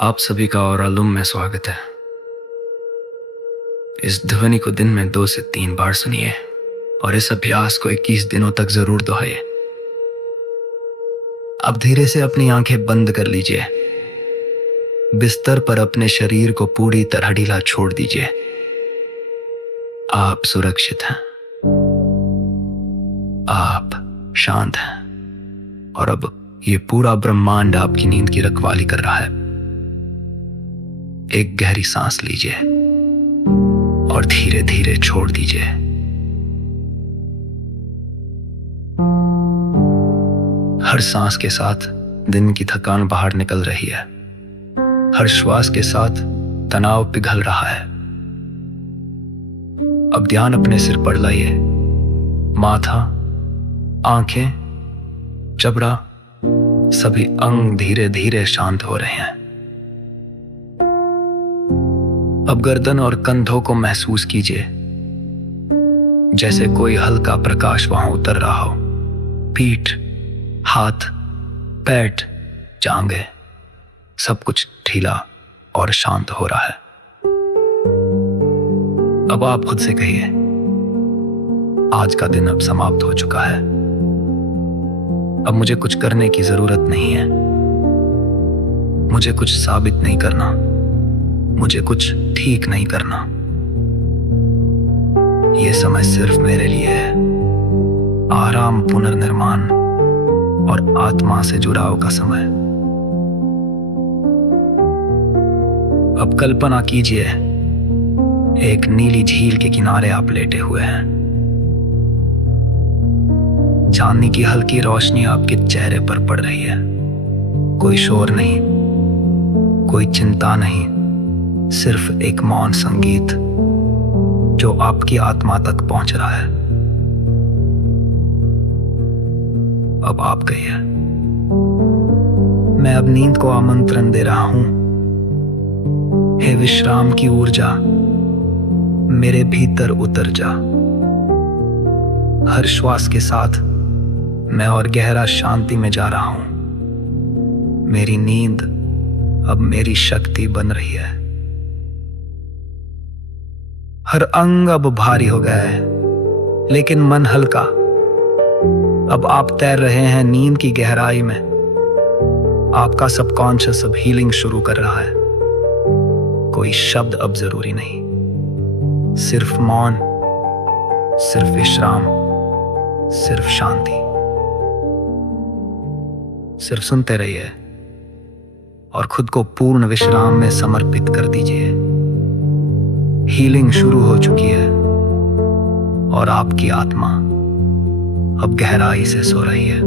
आप सभी का और आलूम में स्वागत है। इस ध्वनि को दिन में 2 से 3 बार सुनिए और इस अभ्यास को 21 दिनों तक जरूर दोहराइए। अब धीरे से अपनी आंखें बंद कर लीजिए। बिस्तर पर अपने शरीर को पूरी तरह ढीला छोड़ दीजिए। आप सुरक्षित हैं, आप शांत हैं और अब ये पूरा ब्रह्मांड आपकी नींद की रखवाली कर रहा है। एक गहरी सांस लीजिए और धीरे धीरे छोड़ दीजिए। हर सांस के साथ दिन की थकान बाहर निकल रही है। हर श्वास के साथ तनाव पिघल रहा है। अब ध्यान अपने सिर पर लाइए। माथा, आंखें, जबड़ा, सभी अंग धीरे धीरे शांत हो रहे हैं। अब गर्दन और कंधों को महसूस कीजिए, जैसे कोई हल्का प्रकाश वहां उतर रहा हो। पीठ, हाथ, पेट, जांघें, सब कुछ ढीला और शांत हो रहा है। अब आप खुद से कहिए, आज का दिन अब समाप्त हो चुका है। अब मुझे कुछ करने की जरूरत नहीं है। मुझे कुछ साबित नहीं करना, मुझे कुछ ठीक नहीं करना। यह समय सिर्फ मेरे लिए है। आराम, पुनर्निर्माण और आत्मा से जुड़ाव का समय। अब कल्पना कीजिए, एक नीली झील के किनारे आप लेटे हुए हैं। चांदनी की हल्की रोशनी आपके चेहरे पर पड़ रही है। कोई शोर नहीं, कोई चिंता नहीं, सिर्फ एक मौन संगीत जो आपकी आत्मा तक पहुंच रहा है। अब आप कहिए, मैं अब नींद को आमंत्रण दे रहा हूं। हे विश्राम की ऊर्जा, मेरे भीतर उतर जा। हर श्वास के साथ मैं और गहरा शांति में जा रहा हूं। मेरी नींद अब मेरी शक्ति बन रही है। हर अंग अब भारी हो गया है, लेकिन मन हल्का। अब आप तैर रहे हैं नींद की गहराई में। आपका सबकॉन्शियस अब हीलिंग शुरू कर रहा है। कोई शब्द अब जरूरी नहीं, सिर्फ मौन, सिर्फ विश्राम, सिर्फ शांति। सिर्फ सुनते रहिए और खुद को पूर्ण विश्राम में समर्पित कर दीजिए। हीलिंग शुरू हो चुकी है और आपकी आत्मा अब गहराई से सो रही है।